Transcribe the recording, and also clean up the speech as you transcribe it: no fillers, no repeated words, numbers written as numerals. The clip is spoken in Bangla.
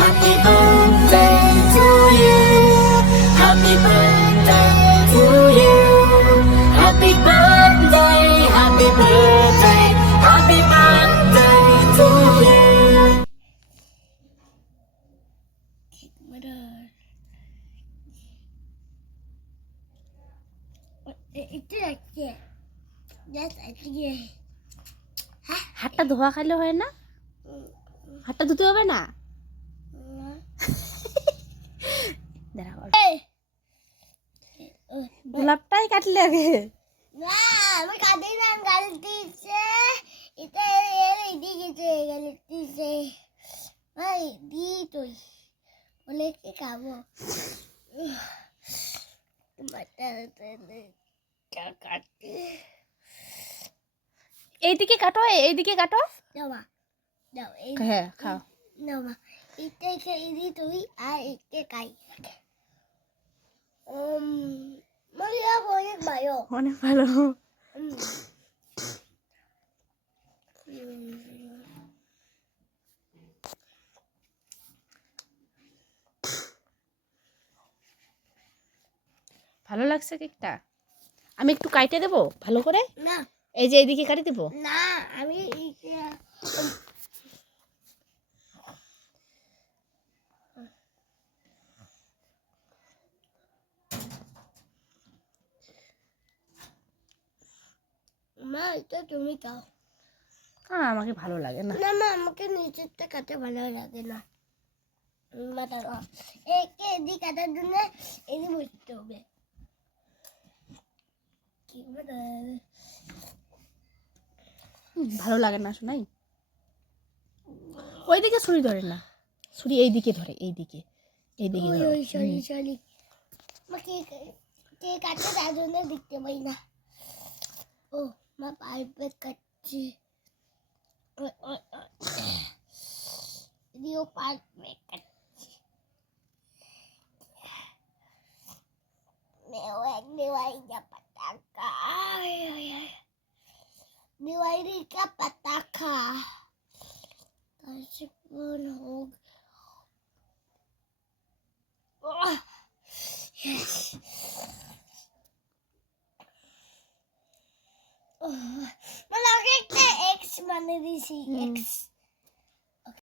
Happy birthday to you. Happy birthday to you. Happy birthday, happy birthday, happy birthday to you. একটু রাখছে জাস্ট আজকে হাতটা ধোয়া খাইলে হয় না? হাতটা ধুতে হবে না? দাঁড়াও, গোলাপটাই কাটলে আগে। না আমি কাটি না গাল দিছে এটা এর এদিকে গাল দিছে ভাই দি তুই বলে কি খাবো মাথা কাটি এইদিকে কাটো, এইদিকে কাটো। দাও মা দাও এই হ্যাঁ, খাও। দাও মা এটা খাই দি তুই আর এটা খাই মারিয়া অনেক ভালো অনেক ভালো। ভালো লাগছে কেকটা? আমি একটু কাটে দেবো ভালো করে? না এই যে এইদিকে কাটি দেবো? না আমি মা এটা তুমি খাও আমাকে ভালো লাগে না। না মা আমাকে নিচেরটা কাটে ভালো লাগে না মা দাও একে এদিকে কাটার জন্য এদিকে বসতে হবে কি বলে ভালো লাগে না শোনাই। ওইদিকে ছুরি ধরে না, ছুরি এইদিকে ধরে, এইদিকে এইদিকে ওই ধরো। ওই সরি সরি মা কে কে কাটে তার জন্য দেখতে পাই না ও মা পাইপে কাটছি দিও পাইপে কাটছি mewek diwainya pataka diwainya pataka kasih pun hog yes malaki ke X মানে দিছি